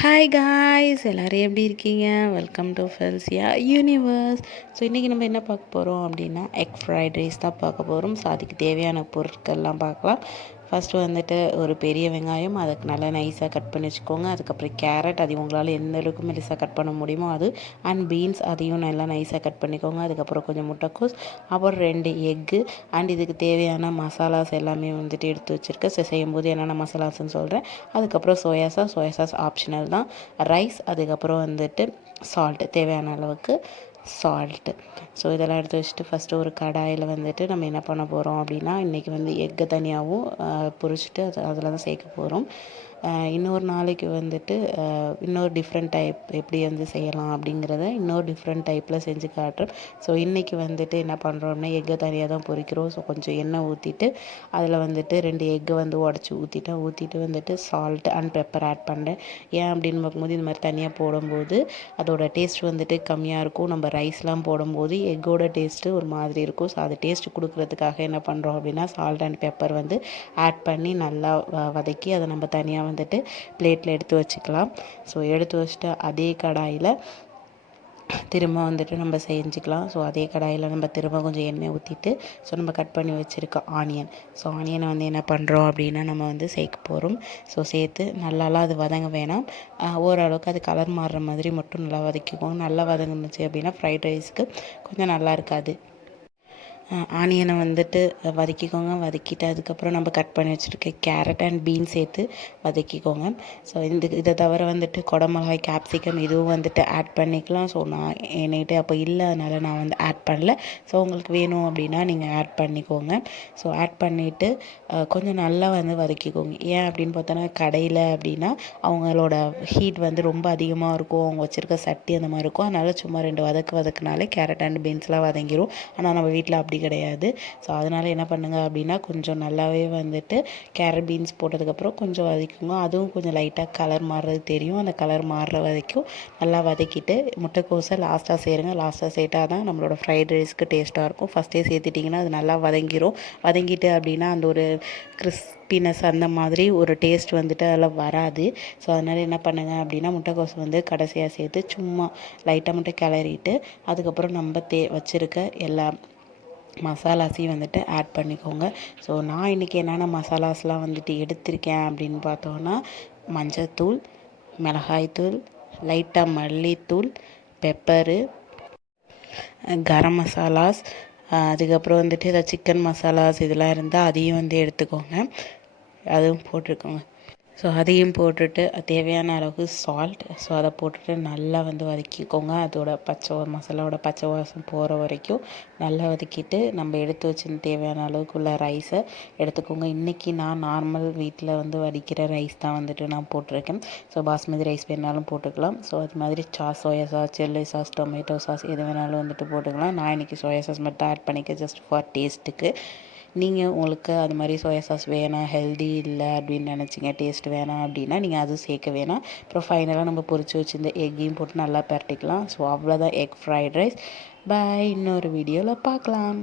Hi guys, எல்லோரும் எப்படி இருக்கீங்க? Welcome to Felicia universe. So இன்றைக்கி நம்ம என்ன பார்க்க போகிறோம் அப்படின்னா எக் ஃப்ரைட் ரைஸ் தான் பார்க்க போகிறோம். ஸோ அதுக்கு தேவையான பொருட்கள்லாம் பார்க்கலாம். ஃபஸ்ட்டு வந்துட்டு ஒரு பெரிய வெங்காயம், அதுக்கு நல்லா நைஸாக கட் பண்ணி வச்சுக்கோங்க. அதுக்கப்புறம் கேரட், அது உங்களால் எந்த அளவுக்கு மெலிசாக கட் பண்ண முடியுமோ அது, அண்ட் பீன்ஸ், அதையும் நல்லா நைஸாக கட் பண்ணிக்கோங்க. அதுக்கப்புறம் கொஞ்சம் முட்டைக்கோஸ், அப்புறம் 2 எக்கு, அண்ட் இதுக்கு தேவையான மசாலாஸ் எல்லாமே வந்துட்டு எடுத்து வச்சுருக்கேன். ஸோ செய்யும்போது என்னென்ன மசாலாஸ்ன்னு சொல்கிறேன். அதுக்கப்புறம் சோயா சாஸ் ஆப்ஷனல் தான். ரைஸ், அதுக்கப்புறம் வந்துட்டு சால்ட்டு, தேவையான அளவுக்கு சால்ட்டு. ஸோ இதெல்லாம் எடுத்து வச்சுட்டு ஃபஸ்ட்டு ஒரு கடாயில் வந்துட்டு நம்ம என்ன பண்ண போகிறோம் அப்படின்னா, இன்றைக்கி வந்து எக்கு தனியாகவும் பொரிச்சிட்டு அதில் தான் சேர்க்க போகிறோம். இன்னொரு நாளைக்கு வந்துட்டு இன்னொரு டிஃப்ரெண்ட் டைப் எப்படி வந்து செய்யலாம் அப்படிங்கிறத இன்னொரு டிஃப்ரெண்ட் டைப்பில் செஞ்சு காட்டுறேன். ஸோ இன்றைக்கி வந்துட்டு என்ன பண்ணுறோம்னா, எக்கை தனியாக தான் பொரிக்கிறோம். ஸோ கொஞ்சம் எண்ணெய் ஊற்றிட்டு அதில் வந்துட்டு 2 எக்கை வந்து உடச்சி ஊற்றிட்டு வந்துட்டு சால்ட் அண்ட் பெப்பர் ஆட் பண்ணுறேன். ஏன் அப்படின்னு பார்க்கும்போது இந்த மாதிரி தனியாக போடும்போது அதோட டேஸ்ட் வந்துட்டு கம்மியாக இருக்கும். நம்ம ரைஸ்லாம் போடும்போது எக்கோட டேஸ்ட்டு ஒரு மாதிரி இருக்கும். ஸோ அது டேஸ்ட்டு கொடுக்குறதுக்காக என்ன பண்ணுறோம் அப்படின்னா, சால்ட் அண்ட் பெப்பர் வந்து ஆட் பண்ணி நல்லா வதக்கி அதை நம்ம தனியாக வந்துட்டு பிளேட்டில் எடுத்து வச்சுக்கலாம். ஸோ எடுத்து வச்சுட்டு அதே கடாயில் திரும்ப வந்துட்டு நம்ம செஞ்சுக்கலாம். ஸோ அதே கடாயில் நம்ம திரும்ப கொஞ்சம் எண்ணெய் ஊற்றிட்டு ஸோ நம்ம கட் பண்ணி வச்சுருக்க ஆனியன், ஸோ ஆனியனை வந்து என்ன பண்ணுறோம் அப்படின்னா நம்ம வந்து சேர்க்க போகிறோம். ஸோ சேர்த்து நல்லாலாம் அது வதங்க வேணாம், ஓரளவுக்கு அது கலர் மாறுற மாதிரி மட்டும் நல்லா வதக்கிக்கோங்க. நல்லா வதங்குனுச்சு அப்படின்னா ஃப்ரைட் ரைஸ்க்கு கொஞ்சம் நல்லா இருக்காது. ஆனியனை வந்துட்டு வதக்கிக்கோங்க. வதக்கிட்டு அதுக்கப்புறம் நம்ம கட் பண்ணி வச்சுருக்க கேரட் அண்ட் பீன்ஸ் சேர்த்து வதக்கிக்கோங்க. ஸோ இதை தவிர வந்துட்டு குடமிளகாய், கேப்சிகம் இதுவும் வந்துட்டு ஆட் பண்ணிக்கலாம். ஸோ நான் என்கிட்ட அப்போ இல்லை, அதனால் நான் வந்து ஆட் பண்ணல. ஸோ உங்களுக்கு வேணும் அப்படின்னா நீங்கள் ஆட் பண்ணிக்கோங்க. ஸோ ஆட் பண்ணிவிட்டு கொஞ்சம் நல்லா வந்து வதக்கிக்கோங்க. ஏன் அப்படின்னு பார்த்தோன்னா, கடையில் அப்படின்னா அவங்களோட ஹீட் வந்து ரொம்ப அதிகமாக இருக்கும், அவங்க வச்சுருக்க சட்டி அந்த மாதிரி இருக்கும். அதனால் சும்மா 2 வதக்குனாலே கேரட் அண்ட் பீன்ஸ்லாம் வதங்கிடும். ஆனால் நம்ம வீட்டில் அப்படி கிடையாது. ஸோ அதனால் என்ன பண்ணுங்கள் அப்படின்னா, கொஞ்சம் நல்லாவே வந்துட்டு கேரட் பீன்ஸ் போட்டதுக்கப்புறம் கொஞ்சம் வதக்கிக்கோங்க. அதுவும் கொஞ்சம் லைட்டாக கலர் மாறுறது தெரியும். அந்த கலர் மாறுற வரைக்கும் நல்லா வதக்கிட்டு முட்டைக்கோஸை லாஸ்ட்டாக சேருங்க. லாஸ்ட்டாக சேர்த்தால் தான் நம்மளோட ஃப்ரைட் ரைஸ்க்கு டேஸ்ட்டாக இருக்கும். ஃபஸ்ட்டே சேர்த்துட்டிங்கன்னா அது நல்லா வதங்கிடும். வதங்கிட்டு அப்படின்னா அந்த ஒரு கிறிஸ்பினஸ் அந்த மாதிரி ஒரு டேஸ்ட் வந்துட்டு அதில் வராது. ஸோ அதனால் என்ன பண்ணுங்கள் அப்படின்னா, முட்டைக்கோஸ் வந்து கடைசியாக சேர்த்து சும்மா லைட்டாக மட்டும் கிளறிட்டு அதுக்கப்புறம் நம்ம வச்சுருக்க எல்லா மசாலாஸையும் வந்துட்டு ஆட் பண்ணிக்கோங்க. ஸோ நான் இன்றைக்கி என்னென்ன மசாலாஸ்லாம் வந்துட்டு எடுத்திருக்கேன் அப்படின்னு பார்த்தோன்னா, மஞ்சள்தூள், மிளகாய்த்தூள், லைட்டாக மல்லித்தூள், பெப்பரு, கரம் மசாலாஸ், அதுக்கப்புறம் வந்துட்டு ஏதாவது சிக்கன் மசாலாஸ் இதெல்லாம் இருந்தால் அதையும் வந்து எடுத்துக்கோங்க. அதுவும் போட்டிருக்கோங்க. ஸோ அதையும் போட்டுட்டு தேவையான அளவுக்கு சால்ட், ஸோ அதை போட்டுட்டு நல்லா வந்து வதக்கிக்கோங்க. அதோட மசாலாவோட பச்சை வாசம் போகிற வரைக்கும் நல்லா வதக்கிட்டு நம்ம எடுத்து வச்சு தேவையான அளவுக்குள்ள ரைஸை எடுத்துக்கோங்க. இன்றைக்கி நான் நார்மல் வீட்டில் வந்து வடிக்கிற ரைஸ் தான் வந்துட்டு நான் போட்டிருக்கேன். ஸோ பாஸ்மதி ரைஸ் வேணாலும் போட்டுக்கலாம். ஸோ அது மாதிரி soya sauce, chilli sauce, tomato sauce எது வேணாலும் வந்துட்டு போட்டுக்கலாம். நான் இன்றைக்கி சோயா சாஸ் மட்டும் ஆட் பண்ணிக்க, ஜஸ்ட் ஃபார் டேஸ்ட்டுக்கு. நீங்கள் உங்களுக்கு அது மாதிரி சோயா சாஸ் வேணாம், ஹெல்தி இல்லை அப்படின்னு நினச்சிங்க, டேஸ்ட் வேணாம் அப்படின்னா நீங்கள் அதுவும் சேர்க்க வேணாம். அப்புறம் ஃபைனலாக நம்ம பொரிச்சு வச்சுருந்த எக்கையும் போட்டு நல்லா பரட்டிக்கலாம். ஸோ அவ்வளோதான் எக் ஃப்ரைட் ரைஸ். பாய், இன்னொரு வீடியோவில் பார்க்கலாம்.